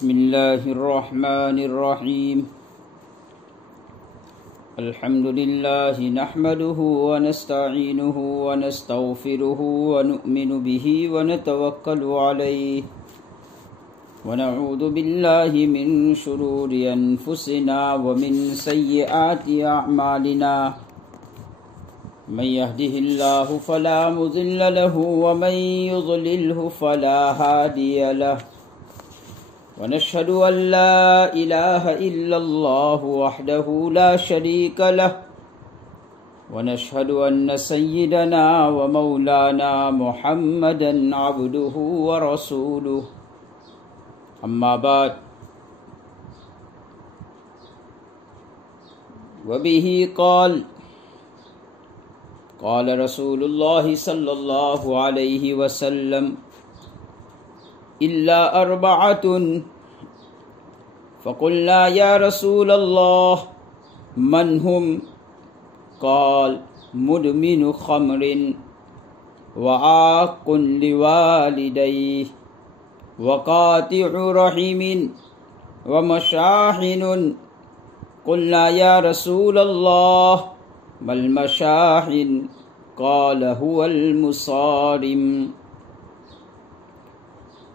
بسم الله الرحمن الرحيم الحمد لله نحمده ونستعينه ونستغفره ونؤمن به ونتوكل عليه ونعوذ بالله من شرور أنفسنا ومن سيئات أعمالنا من يهده الله فلا مضل له ومن يضلله فلا هادي له ونشهد أن لا إله إلا الله وحده لا شريك له ونشهد أن سيدنا ومولانا محمدا عبده ورسوله أما بعد وبه قال رسول الله صلى الله عليه وسلم إلا أربعة فقلنا يا رسول الله من هم؟ قال مدمن خمر وعاق لوالديه وقاطع رحم ومشاحن. قلنا يا رسول الله ما المشاحن؟ قال هو المصارم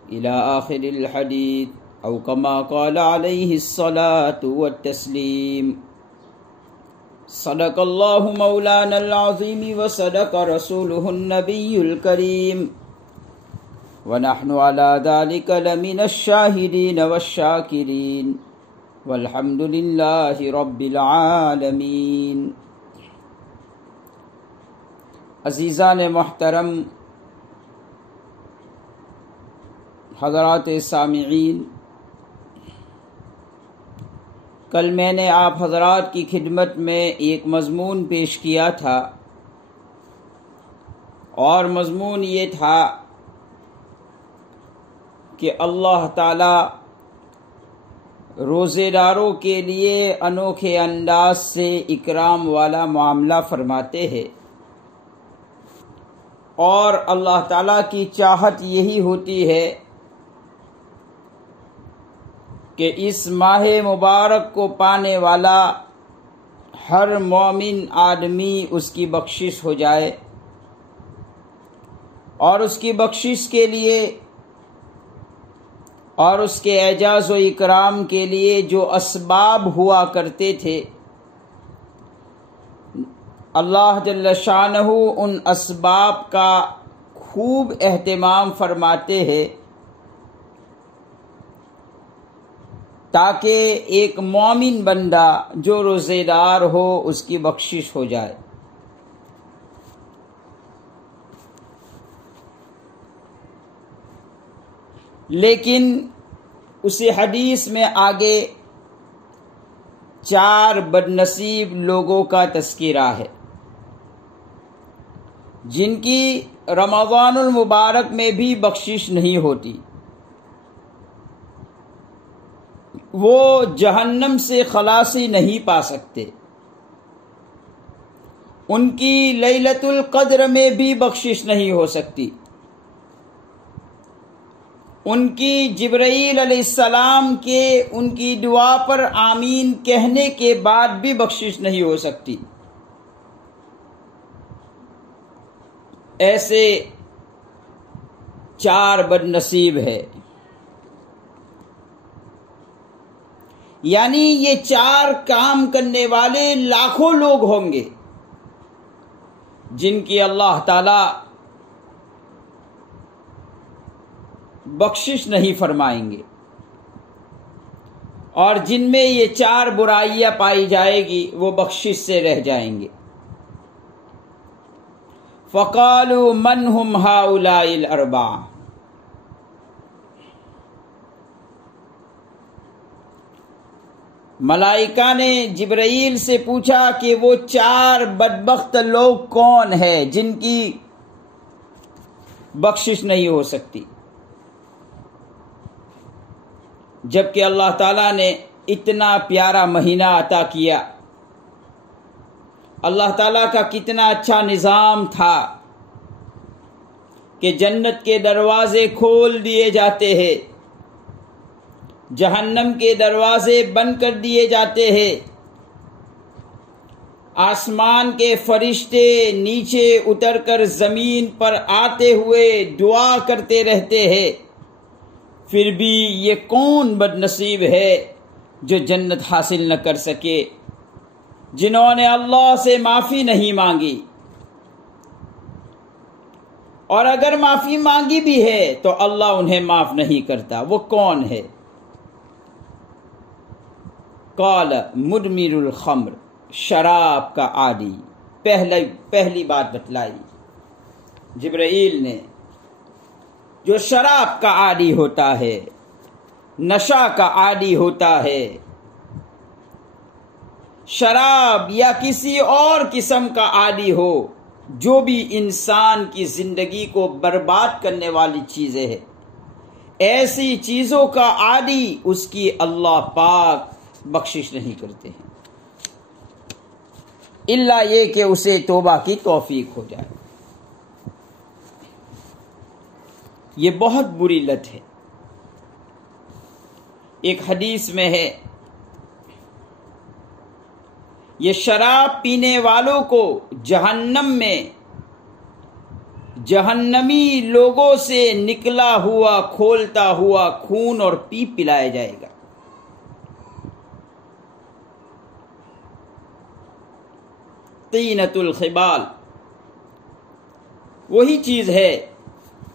إلى آخر الحديث أو كما قال عليه الصلاة والتسليم. صدق الله مولانا العظيم وصدق رسوله النبي الكريم ونحن على ذلك لمن الشاهدين والشاكرين والحمد لله رب العالمين. عزیزان محترم، حضرات سامعین، کل میں نے آپ حضرات کی خدمت میں ایک مضمون پیش کیا تھا، اور مضمون یہ تھا کہ اللہ تعالی روزے داروں کے لیے انوکھے انداز سے اکرام والا معاملہ فرماتے ہیں، اور اللہ تعالیٰ کی چاہت یہی ہوتی ہے کہ اس ماہ مبارک کو پانے والا ہر مومن آدمی اس کی بخشش ہو جائے، اور اس کی بخشش کے لیے اور اس کے اعزاز و اکرام کے لیے جو اسباب ہوا کرتے تھے، اللہ جل شانہ ان اسباب کا خوب اہتمام فرماتے ہیں تاکہ ایک مومن بندہ جو روزے دار ہو اس کی بخشش ہو جائے۔ لیکن اسی حدیث میں آگے 4 بدنصیب لوگوں کا تذکرہ ہے جن کی رمضان المبارک میں بھی بخشش نہیں ہوتی، وہ جہنم سے خلاصی نہیں پا سکتے، ان کی لیلۃ القدر میں بھی بخشش نہیں ہو سکتی، ان کی جبرائیل علیہ السلام کے ان کی دعا پر آمین کہنے کے بعد بھی بخشش نہیں ہو سکتی۔ ایسے 4 بدنصیب ہے، یعنی یہ 4 کام کرنے والے لاکھوں لوگ ہوں گے جن کی اللہ تعالی بخشش نہیں فرمائیں گے، اور جن میں یہ 4 برائیاں پائی جائے گی وہ بخشش سے رہ جائیں گے۔ فَقَالُوا مَنْ هُمْ هَؤُلَاءِ الْأَرْبَعَةُ. ملائکہ نے جبرائیل سے پوچھا کہ وہ 4 بدبخت لوگ کون ہیں جن کی بخشش نہیں ہو سکتی، جبکہ اللہ تعالیٰ نے اتنا پیارا مہینہ عطا کیا، اللہ تعالیٰ کا کتنا اچھا نظام تھا کہ جنت کے دروازے کھول دیے جاتے ہیں، جہنم کے دروازے بند کر دیے جاتے ہیں، آسمان کے فرشتے نیچے اتر کر زمین پر آتے ہوئے دعا کرتے رہتے ہیں، پھر بھی یہ کون بد نصیب ہے جو جنت حاصل نہ کر سکے، جنہوں نے اللہ سے معافی نہیں مانگی، اور اگر معافی مانگی بھی ہے تو اللہ انہیں معاف نہیں کرتا۔ وہ کون ہے؟ قال مدمر الخمر، شراب کا عادی۔ پہلی بات بتلائی جبرائیل نے، جو شراب کا عادی ہوتا ہے، نشہ کا عادی ہوتا ہے، شراب یا کسی اور قسم کا عادی ہو، جو بھی انسان کی زندگی کو برباد کرنے والی چیزیں ہیں، ایسی چیزوں کا عادی اس کی اللہ پاک بخشش نہیں کرتے ہیں، الا یہ کہ اسے توبہ کی توفیق ہو جائے۔ یہ بہت بری لت ہے۔ ایک حدیث میں ہے، یہ شراب پینے والوں کو جہنم میں جہنمی لوگوں سے نکلا ہوا کھولتا ہوا خون اور پیپ پلایا جائے گا۔ طینۃ الخبال وہی چیز ہے،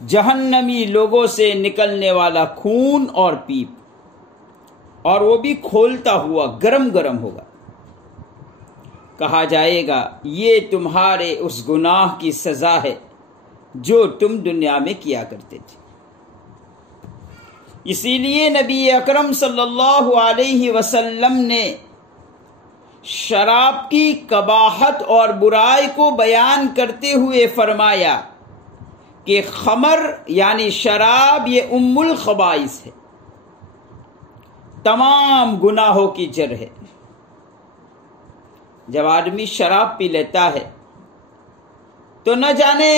جہنمی لوگوں سے نکلنے والا خون اور پیپ، اور وہ بھی کھولتا ہوا گرم گرم ہوگا۔ کہا جائے گا یہ تمہارے اس گناہ کی سزا ہے جو تم دنیا میں کیا کرتے تھے۔ اسی لیے نبی اکرم صلی اللہ علیہ وسلم نے شراب کی قباحت اور برائی کو بیان کرتے ہوئے فرمایا کہ خمر یعنی شراب یہ ام الخبائث ہے، تمام گناہوں کی جڑ ہے۔ جب آدمی شراب پی لیتا ہے تو نہ جانے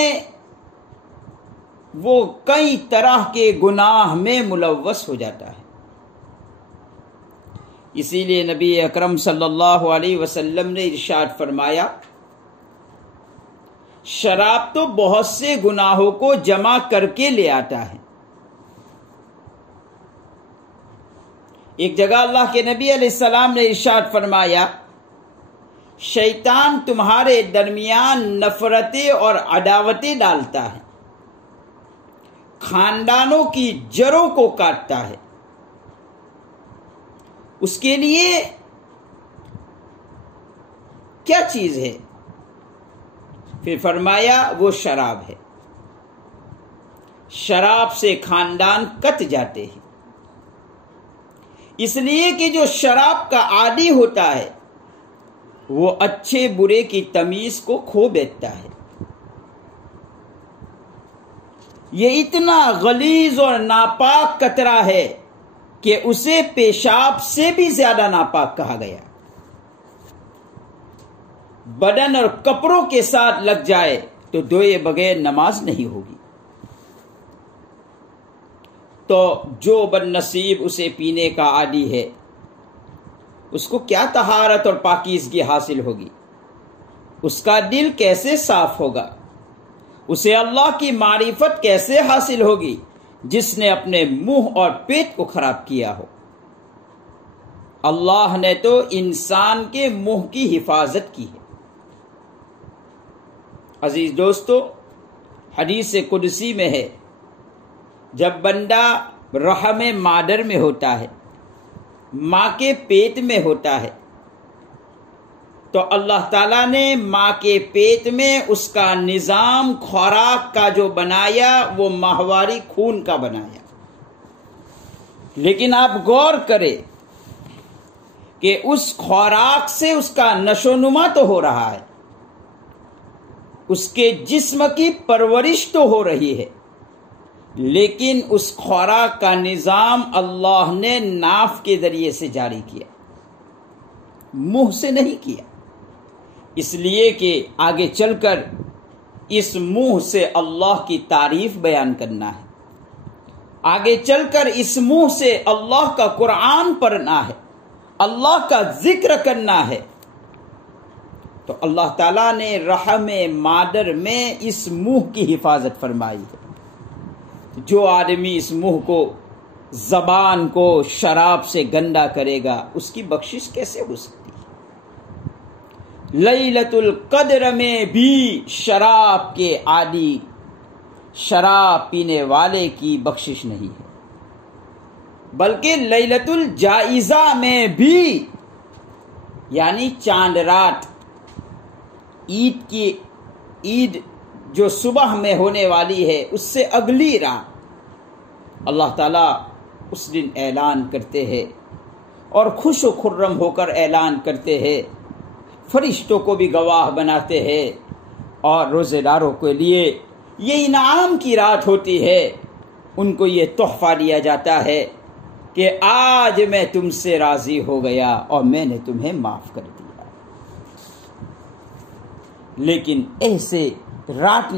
وہ کئی طرح کے گناہ میں ملوث ہو جاتا ہے۔ اسی لیے نبی اکرم صلی اللہ علیہ وسلم نے ارشاد فرمایا، شراب تو بہت سے گناہوں کو جمع کر کے لے آتا ہے۔ ایک جگہ اللہ کے نبی علیہ السلام نے ارشاد فرمایا، شیطان تمہارے درمیان نفرتیں اور عداوتیں ڈالتا ہے، خاندانوں کی جڑوں کو کاٹتا ہے، اس کے لیے کیا چیز ہے؟ پھر فرمایا وہ شراب ہے، شراب سے خاندان کٹ جاتے ہیں، اس لیے کہ جو شراب کا عادی ہوتا ہے وہ اچھے برے کی تمیز کو کھو بیٹھتا ہے۔ یہ اتنا غلیظ اور ناپاک قطرہ ہے کہ اسے پیشاب سے بھی زیادہ ناپاک کہا گیا۔ بدن اور کپڑوں کے ساتھ لگ جائے تو دھوئے بغیر نماز نہیں ہوگی۔ تو جو بد نصیب اسے پینے کا عادی ہے، اس کو کیا طہارت اور پاکیزگی حاصل ہوگی؟ اس کا دل کیسے صاف ہوگا؟ اسے اللہ کی معرفت کیسے حاصل ہوگی جس نے اپنے منہ اور پیٹ کو خراب کیا ہو؟ اللہ نے تو انسان کے منہ کی حفاظت کی ہے۔ عزیز دوستو، حدیث قدسی میں ہے، جب بندہ رحم مادر میں ہوتا ہے، ماں کے پیٹ میں ہوتا ہے، تو اللہ تعالیٰ نے ماں کے پیٹ میں اس کا نظام خوراک کا جو بنایا وہ ماہواری خون کا بنایا۔ لیکن آپ غور کریں کہ اس خوراک سے اس کا نشو نما تو ہو رہا ہے، اس کے جسم کی پرورش تو ہو رہی ہے، لیکن اس خوراک کا نظام اللہ نے ناف کے ذریعے سے جاری کیا، منہ سے نہیں کیا، اس لیے کہ آگے چل کر اس منہ سے اللہ کی تعریف بیان کرنا ہے۔ آگے چل کر اس منہ سے اللہ کا قرآن پڑھنا ہے، اللہ کا ذکر کرنا ہے، تو اللہ تعالیٰ نے رحم مادر میں اس منہ کی حفاظت فرمائی ہے۔ جو آدمی اس منہ کو، زبان کو شراب سے گندا کرے گا، اس کی بخشش کیسے ہو سکتی ہے؟ لیلۃ القدر میں بھی شراب کے عادی، شراب پینے والے کی بخشش نہیں ہے، بلکہ لیلۃ الجائزہ میں بھی، یعنی چاند رات، عید جو صبح میں ہونے والی ہے اس سے اگلی رات اللہ تعالیٰ اس دن اعلان کرتے ہیں اور خوش و خرم ہو کر اعلان کرتے ہیں، فرشتوں کو بھی گواہ بناتے ہیں، اور روزے داروں کے لیے یہ انعام کی رات ہوتی ہے، ان کو یہ تحفہ دیا جاتا ہے کہ آج میں تم سے راضی ہو گیا اور میں نے تمہیں معاف کر دیا۔ لیکن ایسی رات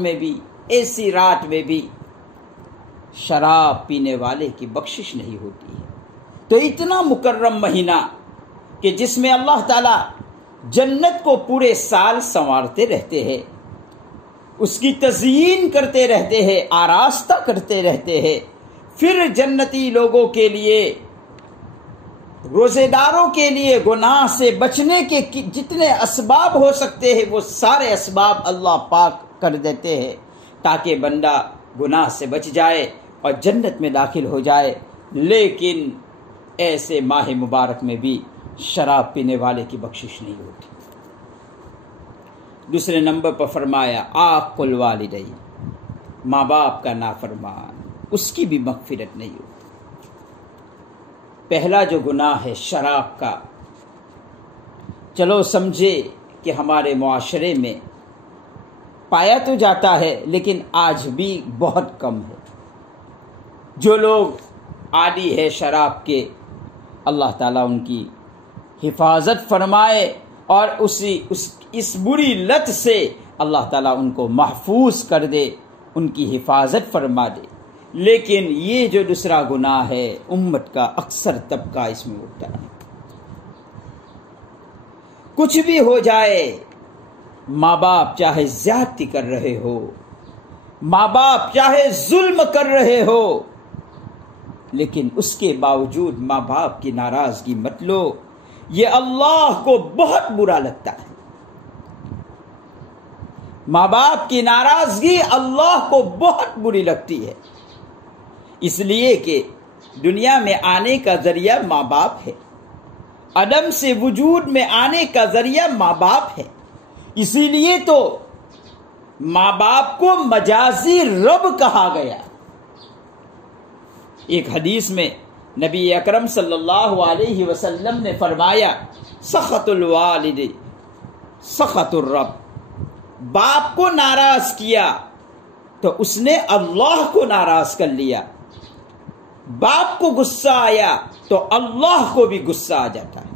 میں بھی شراب پینے والے کی بخشش نہیں ہوتی ہے۔ تو اتنا مکرم مہینہ کہ جس میں اللہ تعالیٰ جنت کو پورے سال سنوارتے رہتے ہیں، اس کی تزئین کرتے رہتے ہیں، آراستہ کرتے رہتے ہیں، پھر جنتی لوگوں کے لیے، روزے داروں کے لیے گناہ سے بچنے کے جتنے اسباب ہو سکتے ہیں وہ سارے اسباب اللہ پاک کر دیتے ہیں تاکہ بندہ گناہ سے بچ جائے اور جنت میں داخل ہو جائے۔ لیکن ایسے ماہ مبارک میں بھی شراب پینے والے کی بخشش نہیں ہوتی۔ دوسرے نمبر پر فرمایا عاق الوالدین، ماں باپ کا نافرمان، اس کی بھی مغفرت نہیں ہوتی۔ پہلا جو گناہ ہے شراب کا، چلو سمجھے کہ ہمارے معاشرے میں پایا تو جاتا ہے لیکن آج بھی بہت کم ہے۔ جو لوگ عادی ہے شراب کے، اللہ تعالیٰ ان کی حفاظت فرمائے اور اس بری لت سے اللہ تعالیٰ ان کو محفوظ کر دے، ان کی حفاظت فرما دے۔ لیکن یہ جو دوسرا گناہ ہے، امت کا اکثر طبقہ اس میں مبتلا ہے۔ کچھ بھی ہو جائے، ماں باپ چاہے زیادتی کر رہے ہو، ماں باپ چاہے ظلم کر رہے ہو، لیکن اس کے باوجود ماں باپ کی ناراضگی مت لو، یہ اللہ کو بہت برا لگتا ہے۔ ماں باپ کی ناراضگی اللہ کو بہت بری لگتی ہے، اس لیے کہ دنیا میں آنے کا ذریعہ ماں باپ ہے، عدم سے وجود میں آنے کا ذریعہ ماں باپ ہے، اسی لیے تو ماں باپ کو مجازی رب کہا گیا۔ ایک حدیث میں نبی اکرم صلی اللہ علیہ وسلم نے فرمایا سخط الوالد سخط الرب، باپ کو ناراض کیا تو اس نے اللہ کو ناراض کر لیا، باپ کو غصہ آیا تو اللہ کو بھی غصہ آ جاتا ہے۔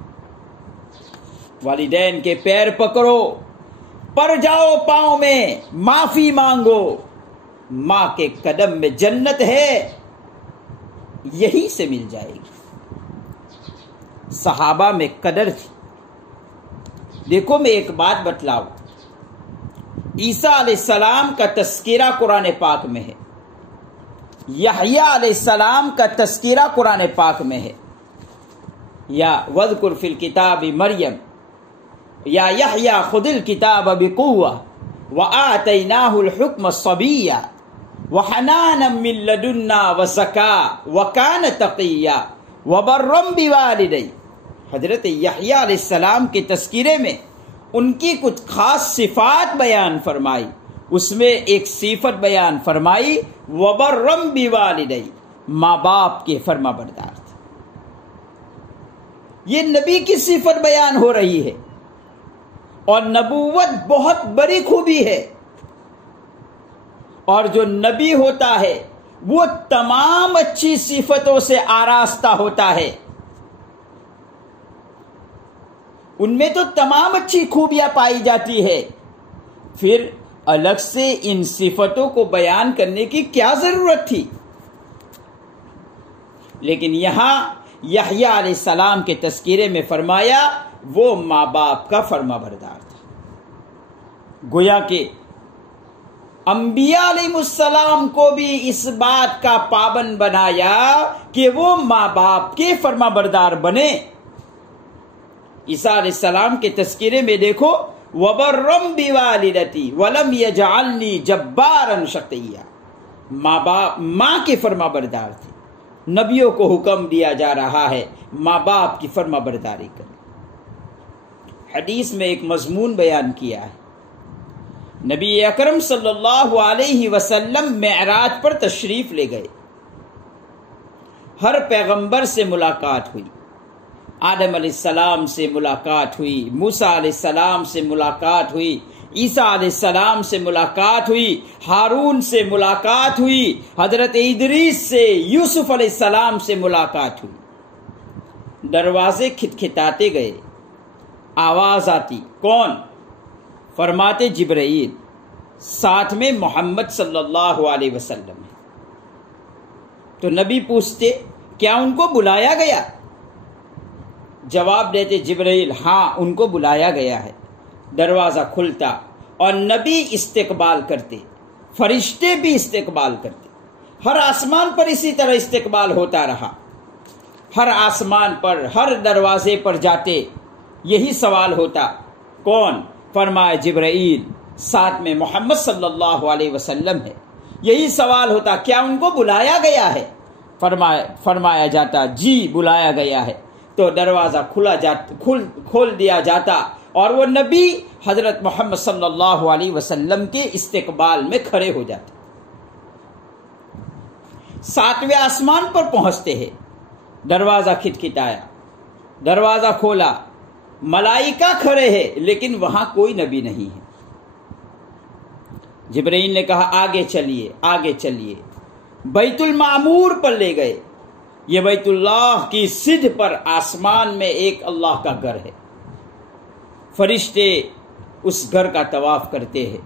والدین کے پیر پکڑو، پڑ جاؤ پاؤں میں، معافی مانگو، ماں کے قدم میں جنت ہے، یہی سے مل جائے گی۔ صحابہ میں قدر تھی۔ دیکھو میں ایک بات بتلاؤں، عیسیٰ علیہ السلام کا تذکرہ قرآن پاک میں ہے، یحییٰ علیہ السلام کا تذکرہ قرآن پاک میں ہے، یا وذکر فی الکتاب مریم، یا یحییٰ خذ الکتاب بقوہ وآتیناہ الحکم صبیا وحنانا من لدنا وزکاۃ وکان تقیا وبرا بوالدی۔ حضرت یحییٰ علیہ السلام کے تذکرے میں ان کی کچھ خاص صفات بیان فرمائی، اس میں ایک صفت بیان فرمائی وبرا بوالدی، ماں باپ کے فرما بردار تھے۔ یہ نبی کی صفت بیان ہو رہی ہے، اور نبوت بہت بڑی خوبی ہے، اور جو نبی ہوتا ہے وہ تمام اچھی صفتوں سے آراستہ ہوتا ہے، ان میں تو تمام اچھی خوبیاں پائی جاتی ہے، پھر الگ سے ان صفتوں کو بیان کرنے کی کیا ضرورت تھی؟ لیکن یہاں یحییٰ علیہ السلام کے تذکرے میں فرمایا وہ ماں باپ کا فرما بردار تھا۔ گویا کہ انبیاء علیہ السلام کو بھی اس بات کا پابند بنایا کہ وہ ماں باپ کے فرما بردار بنے۔ عیسیٰ علیہ السلام کے تذکرے میں دیکھو وَبَرًّا بِوَالِدَتِي وَلَمْ يَجْعَلْنِي جَبَّارًا شَقِيًّا، ماں کے فرما بردار تھے۔ نبیوں کو حکم دیا جا رہا ہے ماں باپ کی فرما برداری کریں۔ حدیث میں ایک مضمون بیان کیا ہے، نبی اکرم صلی اللہ علیہ وسلم معراج پر تشریف لے گئے، ہر پیغمبر سے ملاقات ہوئی، آدم علیہ السلام سے ملاقات ہوئی، موسیٰ علیہ السلام سے ملاقات ہوئی، عیسیٰ علیہ السلام سے ملاقات ہوئی، ہارون سے ملاقات ہوئی، حضرت ادریس سے، یوسف علیہ السلام سے ملاقات ہوئی۔ دروازے کھٹکھٹاتے گئے، آواز آتی، کون؟ فرماتے جبرائیل، ساتھ میں محمد صلی اللہ علیہ وسلم ہے۔ تو نبی پوچھتے کیا ان کو بلایا گیا؟ جواب دیتے جبرائیل، ہاں ان کو بلایا گیا ہے۔ دروازہ کھلتا اور نبی استقبال کرتے، فرشتے بھی استقبال کرتے۔ ہر آسمان پر اسی طرح استقبال ہوتا رہا، ہر آسمان پر، ہر دروازے پر جاتے یہی سوال ہوتا، کون؟ فرمایا جبرائیل، ساتھ میں محمد صلی اللہ علیہ وسلم ہے۔ یہی سوال ہوتا، کیا ان کو بلایا گیا ہے؟ فرمایا جاتا، جی بلایا گیا ہے۔ تو دروازہ کھول دیا جاتا اور وہ نبی حضرت محمد صلی اللہ علیہ وسلم کے استقبال میں کھڑے ہو جاتے۔ 7ویں آسمان پر پہنچتے ہیں، دروازہ کھٹکھٹایا، دروازہ کھولا، ملائکہ کھڑے ہیں لیکن وہاں کوئی نبی نہیں ہے۔ جبرائیل نے کہا آگے چلیے، آگے چلیے۔ بیت المعمور پر لے گئے۔ یہ بیت اللہ کی سدھ پر آسمان میں ایک اللہ کا گھر ہے، فرشتے اس گھر کا طواف کرتے ہیں۔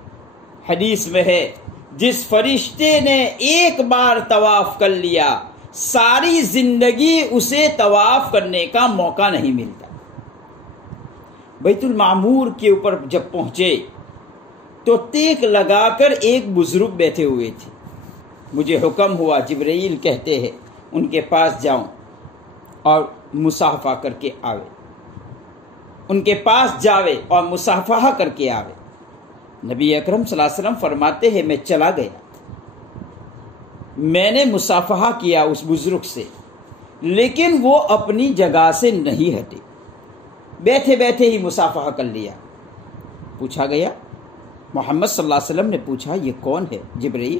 حدیث میں ہے جس فرشتے نے ایک بار طواف کر لیا ساری زندگی اسے طواف کرنے کا موقع نہیں ملتا۔ بیت المعمور کے اوپر جب پہنچے تو ٹیک لگا کر ایک بزرگ بیٹھے ہوئے تھے۔ مجھے حکم ہوا، جبرائیل کہتے ہیں، ان کے پاس جاؤں اور مصافحہ کر کے آوے، ان کے پاس جاوے اور مصافحہ کر کے آوے۔ نبی اکرم صلی اللہ علیہ وسلم فرماتے ہیں میں چلا گیا، میں نے مصافحہ کیا اس بزرگ سے، لیکن وہ اپنی جگہ سے نہیں ہٹے، بیٹھے بیٹھے ہی مصافحہ کر لیا۔ پوچھا گیا، محمد صلی اللہ علیہ وسلم نے پوچھا یہ کون ہے جبرائیل؟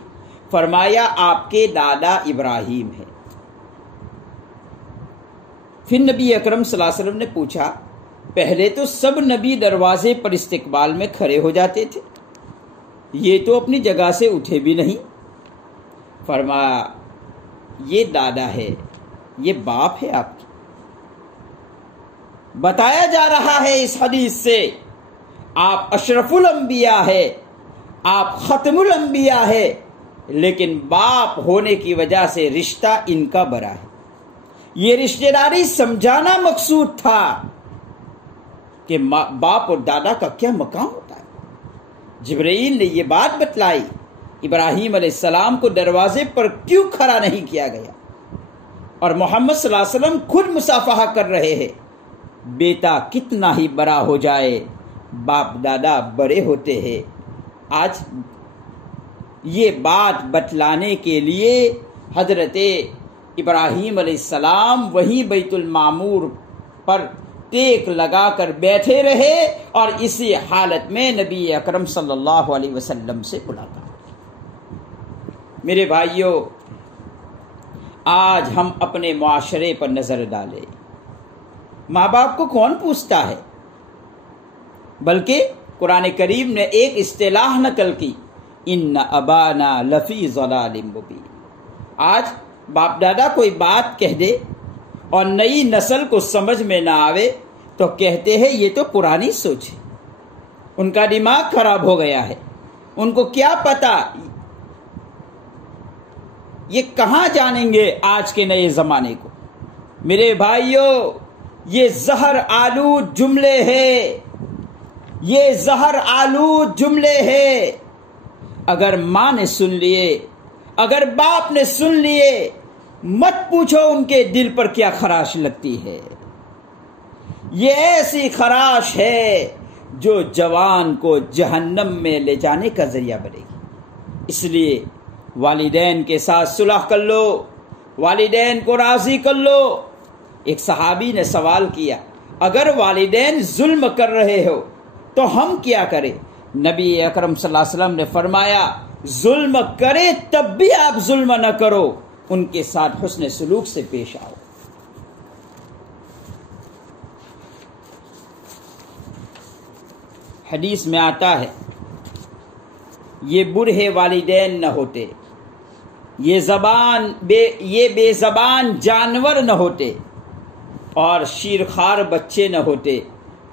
فرمایا آپ کے دادا ابراہیم ہے۔ پھر نبی اکرم صلی اللہ علیہ وسلم نے پوچھا پہلے تو سب نبی دروازے پر استقبال میں کھڑے ہو جاتے تھے، یہ تو اپنی جگہ سے اٹھے بھی نہیں۔ فرمایا یہ دادا ہے، یہ باپ ہے آپ کی۔ بتایا جا رہا ہے اس حدیث سے آپ اشرف الانبیاء ہے، آپ ختم الانبیاء ہے، لیکن باپ ہونے کی وجہ سے رشتہ ان کا بڑا ہے۔ یہ رشتہ داری سمجھانا مقصود تھا کہ باپ اور دادا کا کیا مقام ہوتا ہے۔ جبرائیل نے یہ بات بتلائی، ابراہیم علیہ السلام کو دروازے پر کیوں کھڑا نہیں کیا گیا، اور محمد صلی اللہ علیہ وسلم خود مصافحہ کر رہے ہیں۔ بیٹا کتنا ہی بڑا ہو جائے، باپ دادا بڑے ہوتے ہیں۔ آج یہ بات بتلانے کے لیے حضرت ابراہیم علیہ السلام وہی بیت المعمور پر ٹیک لگا کر بیٹھے رہے، اور اسی حالت میں نبی اکرم صلی اللہ علیہ وسلم سے ملاقات۔ میرے بھائیوں، آج ہم اپنے معاشرے پر نظر ڈالیں، ماں باپ کو کون پوچھتا ہے؟ بلکہ قرآن کریم نے ایک اصطلاح نقل کی، ان ابانا لفی ضلال مبین۔ آج باپ دادا کوئی بات کہہ دے اور نئی نسل کو سمجھ میں نہ آوے تو کہتے ہیں یہ تو پرانی سوچ ہے، ان کا دماغ خراب ہو گیا ہے، ان کو کیا پتا یہ کہاں جانیں گے آج کے نئے زمانے کو؟ میرے بھائیوں، یہ زہر آلود جملے ہیں، یہ زہر آلود جملے ہیں۔ اگر ماں نے سن لیے، اگر باپ نے سن لیے، مت پوچھو ان کے دل پر کیا خراش لگتی ہے۔ یہ ایسی خراش ہے جو جوان کو جہنم میں لے جانے کا ذریعہ بنے گی۔ اس لیے والدین کے ساتھ صلح کر لو، والدین کو راضی کر لو۔ ایک صحابی نے سوال کیا، اگر والدین ظلم کر رہے ہو تو ہم کیا کریں؟ نبی اکرم صلی اللہ علیہ وسلم نے فرمایا، ظلم کرے تب بھی آپ ظلم نہ کرو، ان کے ساتھ حسن سلوک سے پیش آؤ۔ حدیث میں آتا ہے، یہ برے والدین نہ ہوتے، یہ بے زبان جانور نہ ہوتے اور شیرخوار بچے نہ ہوتے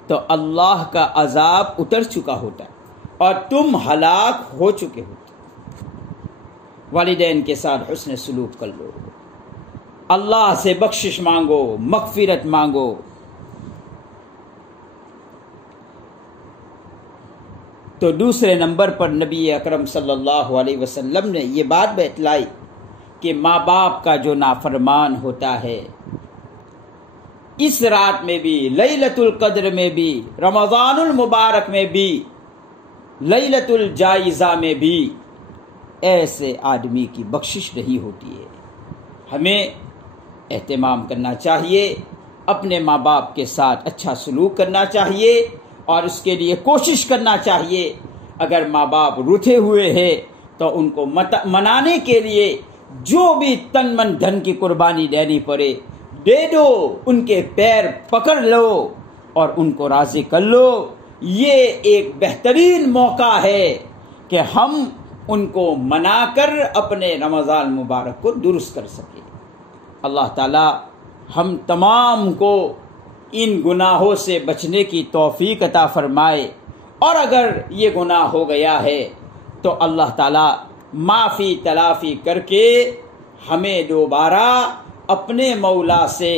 تو اللہ کا عذاب اتر چکا ہوتا اور تم ہلاک ہو چکے ہوتے۔ والدین کے ساتھ حسن سلوک کر لو، اللہ سے بخشش مانگو، مغفرت مانگو۔ تو دوسرے نمبر پر نبی اکرم صلی اللہ علیہ وسلم نے یہ بات بتلائی کہ ماں باپ کا جو نافرمان ہوتا ہے، اس رات میں بھی، لیلۃ القدر میں بھی، رمضان المبارک میں بھی، لیلۃ الجائزہ میں بھی، ایسے آدمی کی بخشش نہیں ہوتی ہے۔ ہمیں اہتمام کرنا چاہیے، اپنے ماں باپ کے ساتھ اچھا سلوک کرنا چاہیے اور اس کے لیے کوشش کرنا چاہیے۔ اگر ماں باپ روٹھے ہوئے ہیں تو ان کو منانے کے لیے جو بھی تن من دھن کی قربانی دینی پڑے دے دو، ان کے پیر پکڑ لو اور ان کو راضی کر لو۔ یہ ایک بہترین موقع ہے کہ ہم ان کو منا کر اپنے رمضان مبارک کو درست کر سکیں۔ اللہ تعالی ہم تمام کو ان گناہوں سے بچنے کی توفیق عطا فرمائے، اور اگر یہ گناہ ہو گیا ہے تو اللہ تعالی معافی تلافی کر کے ہمیں دوبارہ اپنے مولا سے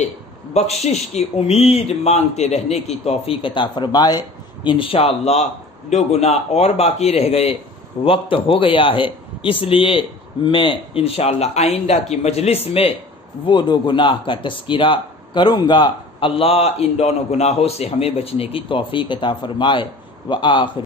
بخشش کی امید مانگتے رہنے کی توفیق عطا فرمائے۔ انشاءاللہ 2 گناہ اور باقی رہ گئے، وقت ہو گیا ہے، اس لیے میں انشاءاللہ آئندہ کی مجلس میں وہ 2 گناہ کا تذکرہ کروں گا۔ اللہ ان دونوں گناہوں سے ہمیں بچنے کی توفیق عطا فرمائے۔ وآخر